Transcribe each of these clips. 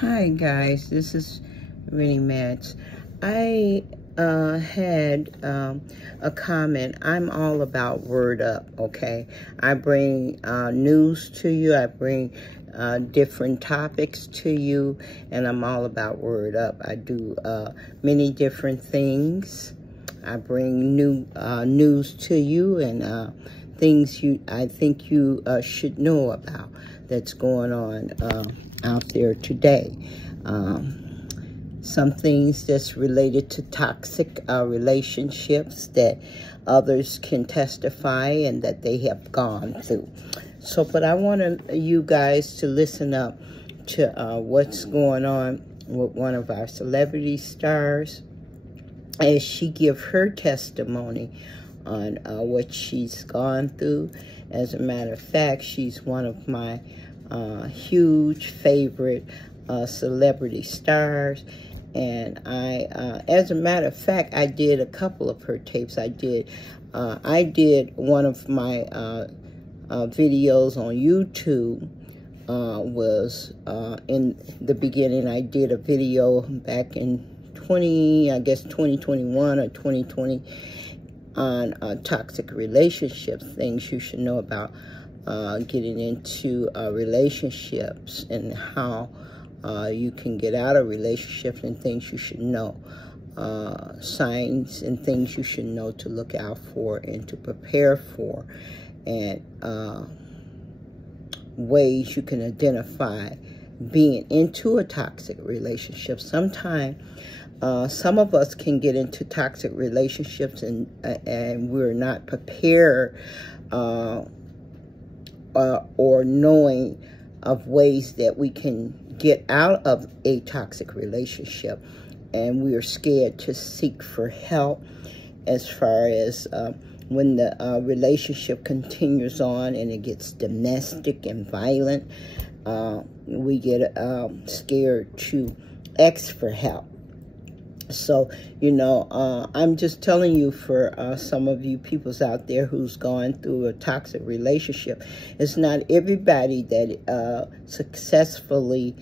Hi guys, this is Rennie Matz. I had a comment. I'm all about word up, okay? I bring news to you. I bring different topics to you, and I'm all about word up. I do many different things. I bring new news to you and things I think you should know about that's going on out there today. Some things that's related to toxic relationships that others can testify and that they have gone through. So, but I want you guys to listen up to what's going on with one of our celebrity stars as she give her testimony on what she's gone through. As a matter of fact, she's one of my huge favorite celebrity stars. And as a matter of fact, I did a couple of her tapes. I did one of my videos on YouTube. Was in the beginning, I did a video back in 2021 or 2020 on toxic relationships, things you should know about getting into relationships and how you can get out of relationships and things you should know, signs and things you should know to look out for and to prepare for, and ways you can identify being into a toxic relationship. Sometimes some of us can get into toxic relationships and we're not prepared or knowing of ways that we can get out of a toxic relationship, and we are scared to seek for help as far as when the relationship continues on and it gets domestic and violent. We get scared to ask for help. So, you know, I'm just telling you for some of you peoples out there who's gone through a toxic relationship, it's not everybody that successfully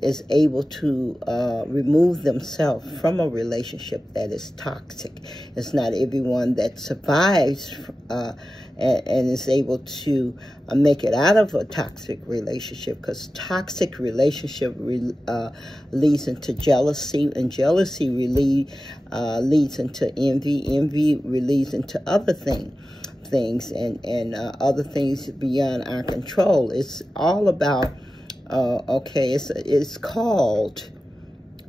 is able to remove themselves from a relationship that is toxic. It's not everyone that survives and is able to make it out of a toxic relationship, because toxic relationship leads into jealousy, and jealousy leads into envy. Envy leads into other things and other things beyond our control. It's all about okay, it's called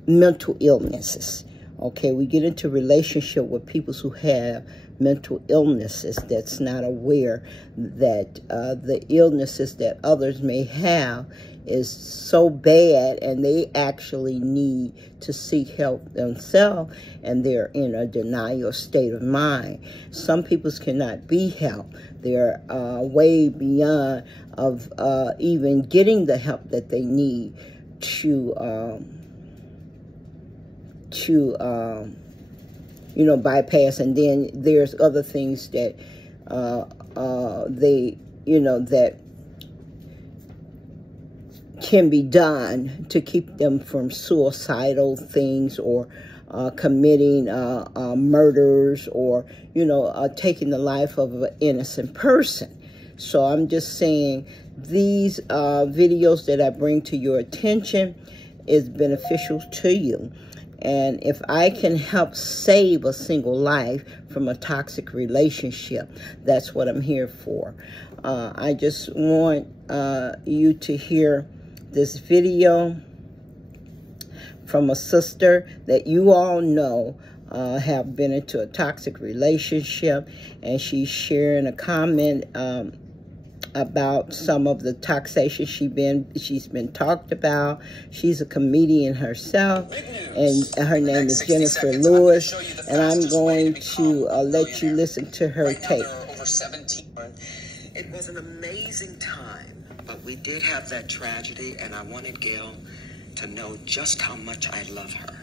mental illnesses. Okay, we get into relationship with people who have mental illnesses that's not aware that the illnesses that others may have is so bad, and they actually need to seek help themselves, and they're in a denial state of mind. Some people cannot be helped. They're way beyond of even getting the help that they need to you know, bypass. And then there's other things that they, you know, that can be done to keep them from suicidal things or committing murders, or, you know, taking the life of an innocent person. So I'm just saying these videos that I bring to your attention is beneficial to you. And if I can help save a single life from a toxic relationship, that's what I'm here for. I just want you to hear this video from a sister that you all know have been into a toxic relationship, and she's sharing a comment about some of the taxation she's been talked about. She's a comedian herself, and her name is Jennifer Lewis, and I'm going to let you listen to her tape. Over 17. It was an amazing time, but we did have that tragedy, and I wanted Gail to know just how much I love her,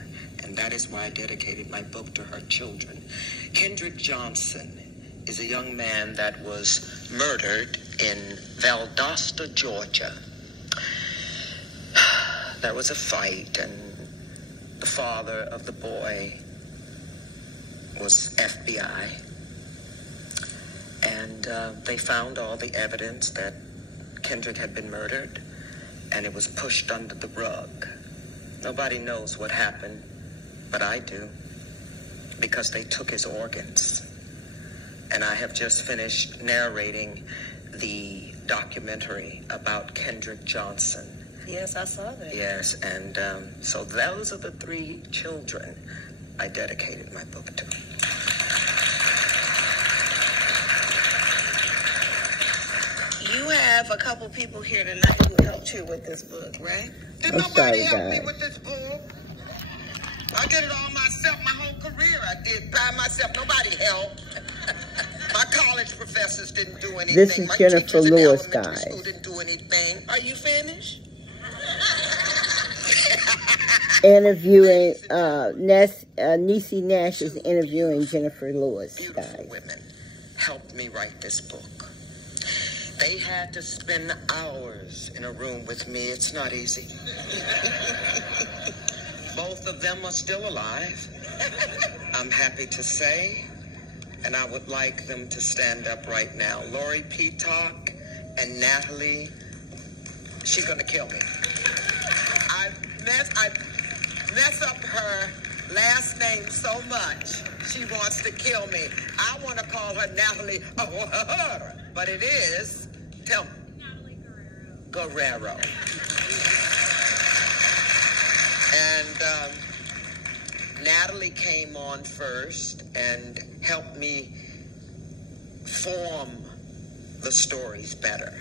and that is why I dedicated my book to her children. Kendrick Johnson is a young man that was murdered in Valdosta, Georgia. there was a fight, and the father of the boy was FBI. And they found all the evidence that Kendrick had been murdered, and it was pushed under the rug. Nobody knows what happened, but I do, because they took his organs. And I have just finished narrating the documentary about Kendrick Johnson. Yes, I saw that. Yes, and so those are the 3 children I dedicated my book to. You have a couple people here tonight who helped you with this book, right? Did nobody help me with this book? I did it all myself, my whole career. I did by myself. Nobody helped. My college professors didn't do anything. This is Jennifer Lewis, guys. School didn't do anything. Are you finished? Interviewing, Niecy Nash is interviewing Jennifer Lewis, Beautiful guys. women helped me write this book. They had to spend hours in a room with me. It's not easy. Both of them are still alive, I'm happy to say, and I would like them to stand up right now. Lori Peacock and Natalie, she's gonna kill me. I mess up her last name so much, she wants to kill me. I want to call her Natalie, but it is, tell me. Natalie Guerrero. And Natalie came on first and helped me form the stories better.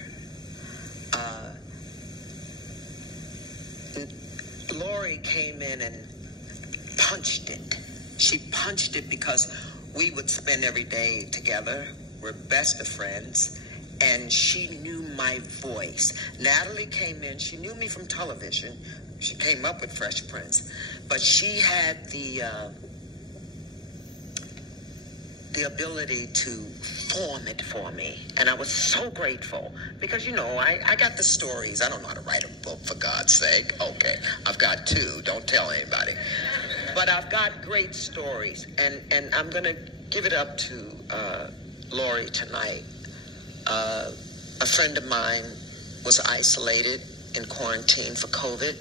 Lori came in and punched it. She punched it because we would spend every day together. We're best of friends. And she knew my voice. Natalie came in. She knew me from television. She came up with Fresh Prince. But she had the ability to form it for me. And I was so grateful because, you know, I got the stories. I don't know how to write a book, for God's sake. Okay, I've got 2. Don't tell anybody. But I've got great stories. And I'm going to give it up to Lori tonight. A friend of mine was isolated in quarantine for COVID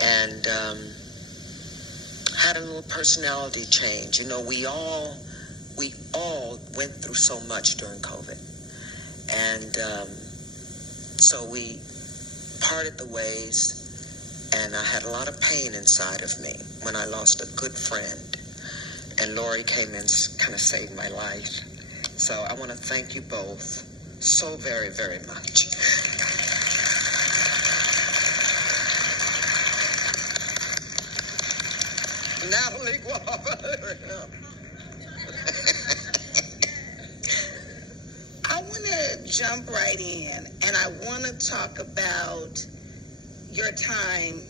and had a little personality change. You know, we all went through so much during COVID. And so we parted the ways, and I had a lot of pain inside of me when I lost a good friend. And Lori came in and kind of saved my life. So I want to thank you both so very, very much. Natalie Guava. I want to jump right in, and I want to talk about your time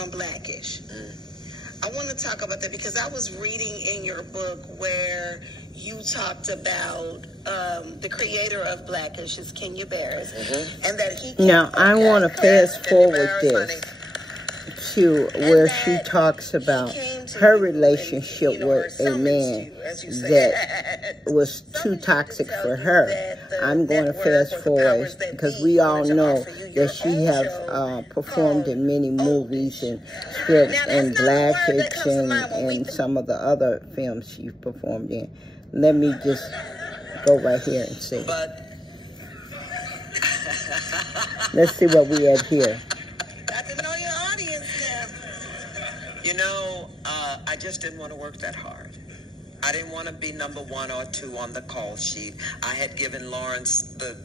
on Blackish. I want to talk about that because I was reading in your book where you talked about the creator of Blackish is Kenya Barris, and that he. Now I want to fast forward this to where she talks about her relationship with a man that was too toxic for her. I'm going to fast forward because we all know that she have performed in many movies and scripts and Blackish and some of the other films she performed in. Let me just go right here and see. Let's see what we have here. Got to know your audience now. You know, I just didn't want to work that hard. I didn't want to be number 1 or 2 on the call sheet. I had given Lawrence the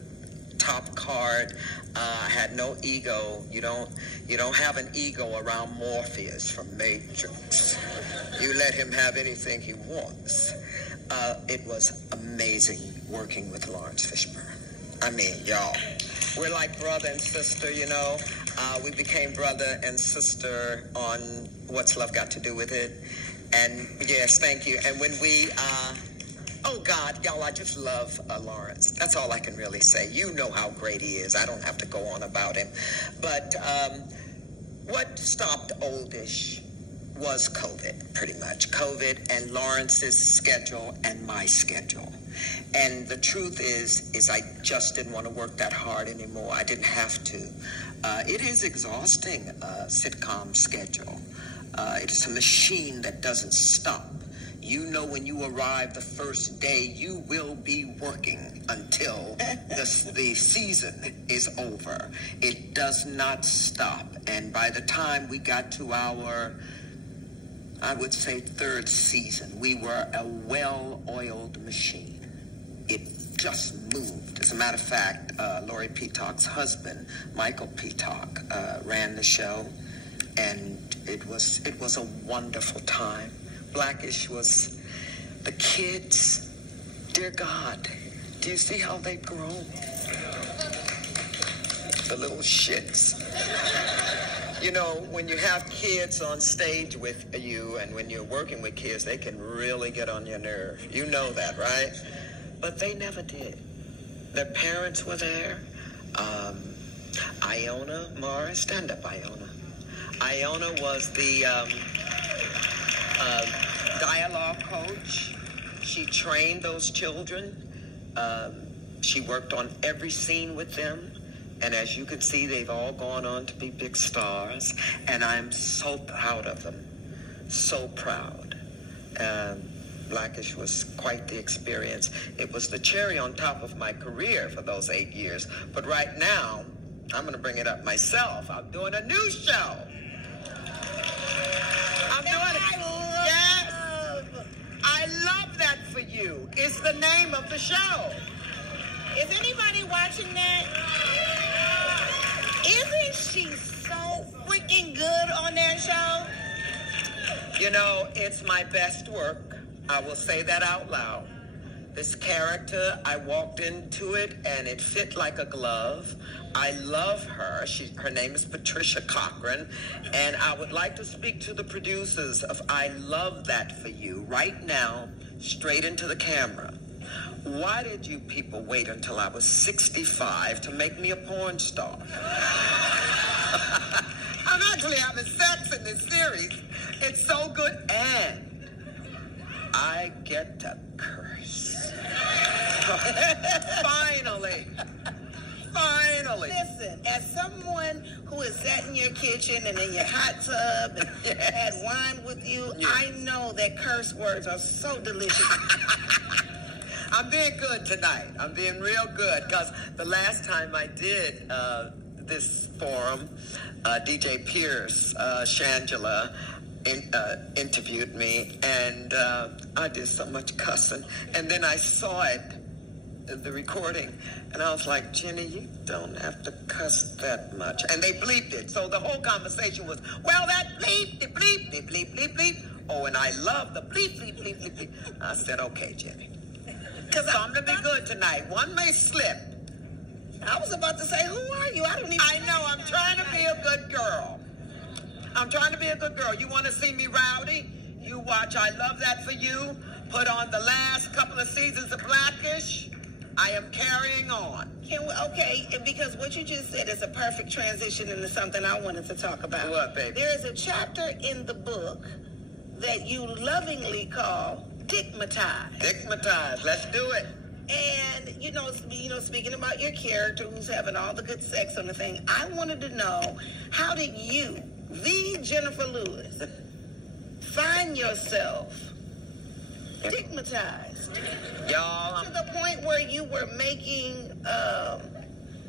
top card. I had no ego. You don't have an ego around Morpheus from Matrix. You let him have anything he wants. It was amazing working with Lawrence Fishburne. I mean, y'all, we're like brother and sister, you know. We became brother and sister on What's Love Got to Do with It. And yes, thank you. And when we, oh God, y'all, I just love Lawrence. That's all I can really say. You know how great he is. I don't have to go on about him. But What stopped Oldish was COVID, pretty much. COVID and Lawrence's schedule and my schedule. And the truth is I just didn't want to work that hard anymore. I didn't have to. It is exhausting, sitcom schedule. It is a machine that doesn't stop. You know, when you arrive the first day, you will be working until the season is over. It does not stop. And by the time we got to our, I would say, third season, we were a well-oiled machine. It just moved. As a matter of fact, Lori Peacock's husband, Michael Peacock, ran the show, and it was a wonderful time. Blackish was the kids. Dear God, do you see how they've grown? The little shits. You know, when you have kids on stage with you and when you're working with kids, they can really get on your nerve. You know that, right? But they never did. Their parents were there. Iona Morris, stand up, Iona. Iona was the dialogue coach. She trained those children. She worked on every scene with them. And as you can see, they've all gone on to be big stars. And I'm so proud of them. So proud. Blackish was quite the experience. It was the cherry on top of my career for those 8 years. But right now, I'm going to bring it up myself. I'm doing a new show. I'm doing it. Yes. I love that for you. It's the name of the show. Is anybody watching that? Isn't she so freaking good on that show? You know, it's my best work. I will say that out loud. This character, I walked into it and it fit like a glove. I love her. Her name is Patricia Cochran. And I would like to speak to the producers of I Love That For You right now, straight into the camera. Why did you people wait until I was 65 to make me a porn star? I'm actually having sex in this series. It's so good. And I get to curse. Finally. Listen, as someone who has sat in your kitchen and in your hot tub and had wine with you, I know that curse words are so delicious. I'm being good tonight. I'm being real good because the last time I did this forum, DJ Pierce, Shangela, interviewed me, and I did so much cussing. And then I saw it, the recording, and I was like, Jenny, you don't have to cuss that much. And they bleeped it. So the whole conversation was, well, that bleep, it bleep, it bleep, bleep, bleep. Oh, and I love the bleep, bleep, bleep, bleep, bleep. I said, okay, Jenny. Because I'm going to be good tonight. One may slip. I was about to say, who are you? I know, I'm trying to be a good girl. I'm trying to be a good girl. You want to see me rowdy? You watch I Love That For You. Put on the last couple of seasons of Blackish. I am carrying on. Okay, because what you just said is a perfect transition into something I wanted to talk about. What, baby? There is a chapter in the book that you lovingly call Dickmatized. Dickmatized. Let's do it. And, you know, speaking about your character who's having all the good sex on the thing, I wanted to know, how did you, the Jennifer Lewis, find yourself stigmatized? Y'all, to the point where you were making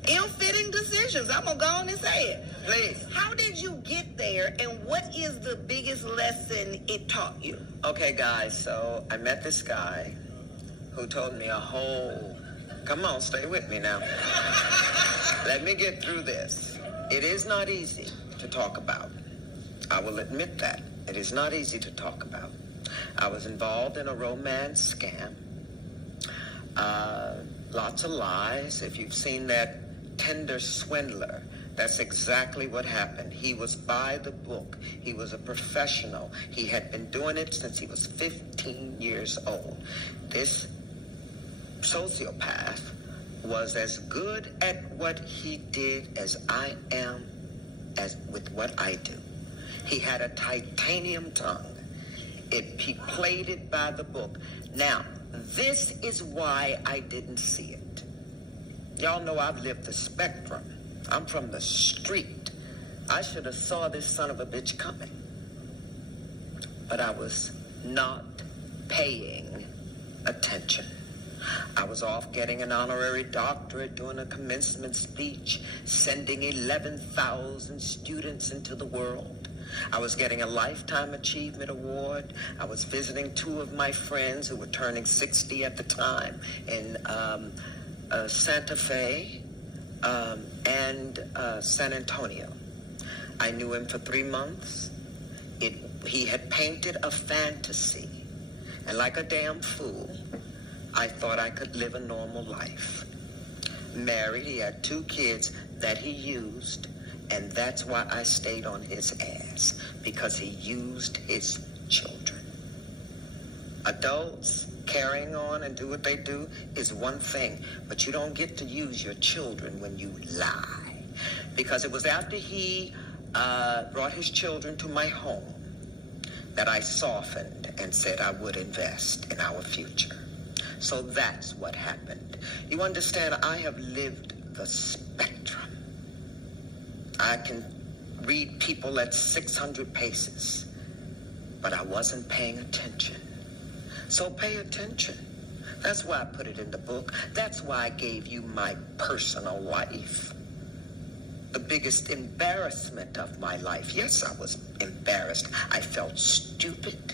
ill-fitting decisions. I'm going to go on and say it. Please. How did you get there, and what is the biggest lesson it taught you? Okay, guys, so I met this guy who told me a whole... Come on, stay with me now. Let me get through this. It is not easy to talk about. I will admit that. It is not easy to talk about. I was involved in a romance scam. Lots of lies. If you've seen that Tinder swindler, that's exactly what happened. He was by the book. He was a professional. He had been doing it since he was 15 years old. This sociopath was as good at what he did as I am as with what I do. He had a titanium tongue. He played it by the book. Now, this is why I didn't see it. Y'all know I've lived the spectrum. I'm from the street. I should have saw this son of a bitch coming. But I was not paying attention. I was off getting an honorary doctorate, doing a commencement speech, sending 11,000 students into the world. I was getting a Lifetime Achievement Award. I was visiting 2 of my friends who were turning 60 at the time in Santa Fe and San Antonio. I knew him for 3 months. He had painted a fantasy, and like a damn fool, I thought I could live a normal life. Married, he had 2 kids that he used, and that's why I stayed on his ass, because he used his children. Adults carrying on and do what they do is one thing, but you don't get to use your children when you lie. Because it was after he brought his children to my home that I softened and said I would invest in our future. So that's what happened. You understand, I have lived the spectrum. I can read people at 600 paces, but I wasn't paying attention. So pay attention. That's why I put it in the book. That's why I gave you my personal life. The biggest embarrassment of my life. Yes, I was embarrassed. I felt stupid.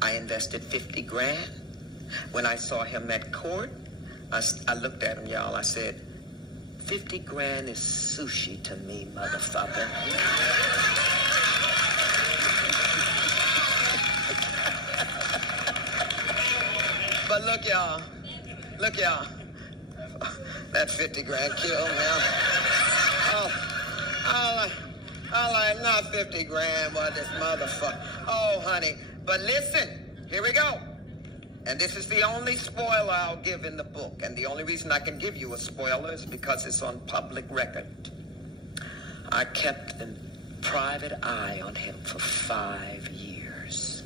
I invested 50 grand. When I saw him at court, I looked at him, y'all. I said, 50 grand is sushi to me, motherfucker. But look, y'all. Look, y'all. That 50 grand killed now. All I'm not 50 grand, but this motherfucker. Oh, honey. But listen, here we go. And this is the only spoiler I'll give in the book. And the only reason I can give you a spoiler is because it's on public record. I kept a private eye on him for 5 years.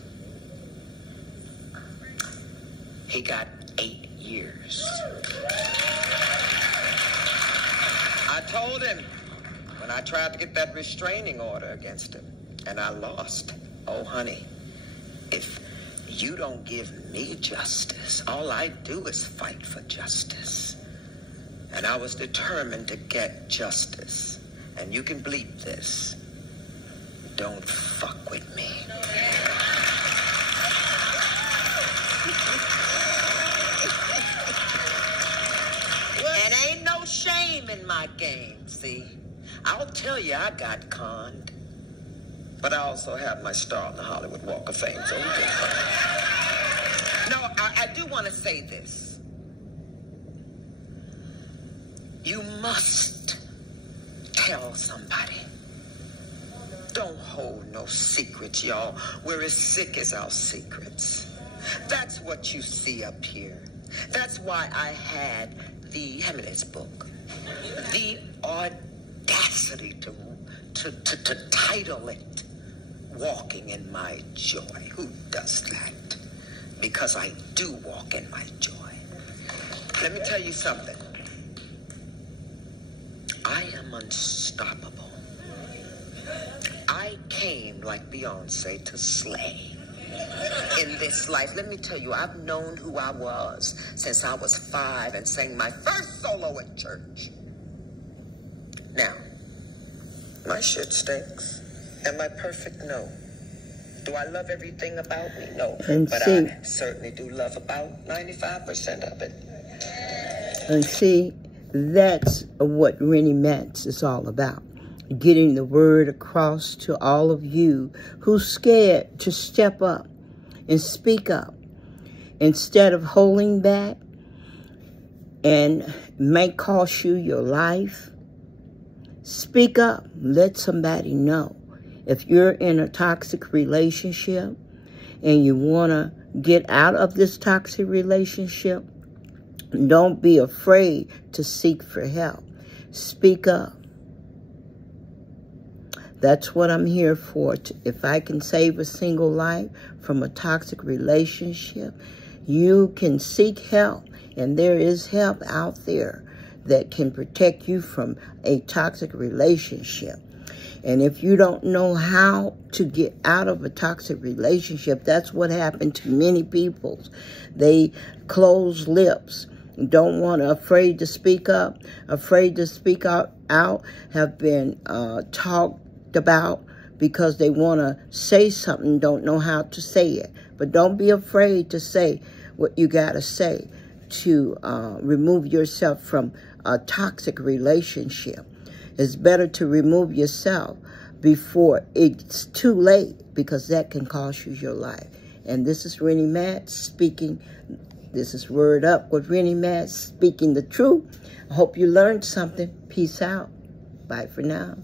He got 8 years. I told him when I tried to get that restraining order against him, and I lost. Oh, honey, if you don't give me justice, all I do is fight for justice. And I was determined to get justice. And you can bleep this. Don't fuck with me. And ain't no shame in my game, see? I'll tell you I got conned. But I also have my star on the Hollywood Walk of Fame, so we get fun. No, I do want to say this. You must tell somebody. Don't hold no secrets, y'all. We're as sick as our secrets. That's what you see up here. That's why I had hand me this book, the audacity to title it Walking in My Joy. Who does that? Because I do walk in my joy. Let me tell you something. I am unstoppable. I came like Beyonce to slay in this life. Let me tell you, I've known who I was since I was 5 and sang my first solo at church. Now, my shit stinks. Am I perfect? No. Do I love everything about me? No. But I certainly do love about 95% of it. And see, that's what Rennie Matz is all about. Getting the word across to all of you who's scared to step up and speak up. Instead of holding back and may cost you your life, speak up. Let somebody know. If you're in a toxic relationship and you want to get out of this toxic relationship, don't be afraid to seek for help. Speak up. That's what I'm here for. If I can save a single life from a toxic relationship, you can seek help. And there is help out there that can protect you from a toxic relationship. And if you don't know how to get out of a toxic relationship, that's what happened to many people. They close lips, don't want to, afraid to speak up, afraid to speak out have been talked about because they want to say something, don't know how to say it. But don't be afraid to say what you got to say to remove yourself from a toxic relationship. It's better to remove yourself before it's too late, because that can cost you your life. And this is Rennie Matt speaking. This is Word Up with Rennie Matt, speaking the truth. I hope you learned something. Peace out. Bye for now.